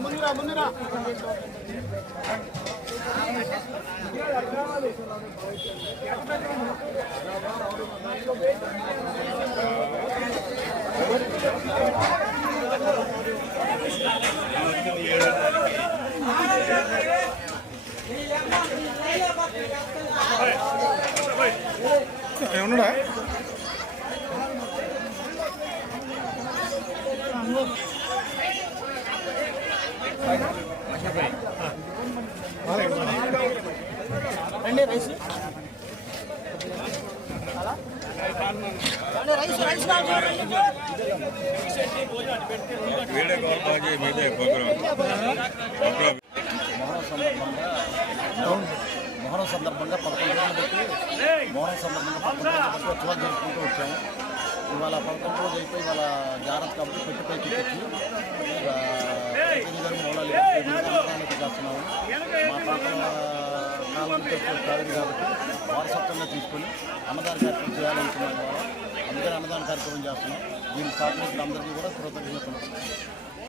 ముందురా ఏమన్నాడా మొహరం సందర్భంగా 11 రోజులు పెట్టి మొహరం సందర్భంగా 11 రోజులు ఉత్సవాలు జరుపుకుంటూ వచ్చాము. ఇవాళ 11 రోజులు అయిపోయి ఇవాళ జాగ్రత్త కాబట్టి పెట్టిపై తిప్పి మూలాలు అన్నదానానికి చేస్తున్నాము. మా తాతల కాలం కాలేదు కాబట్టి వారసత్వంగా తీసుకొని అన్నదాన కార్యక్రమం చేయాలనుకున్నాం. అందుకని అన్నదాన కార్యక్రమం చేస్తున్నాం. దీనికి సహకరించిన అందరికీ కూడా కృతజ్ఞతలు.